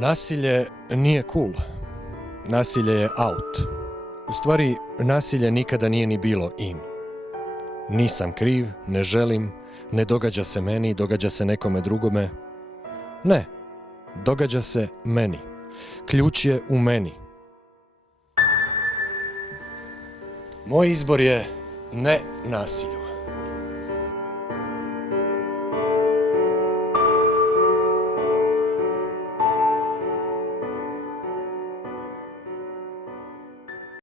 Nasilje nije cool. Nasilje je out. U stvari, nasilje nikada nije ni bilo in. Nisam kriv, ne želim, ne događa se meni, događa se nekome drugome. Ne, događa se meni. Ključ je u meni. Moj izbor je ne nasilju.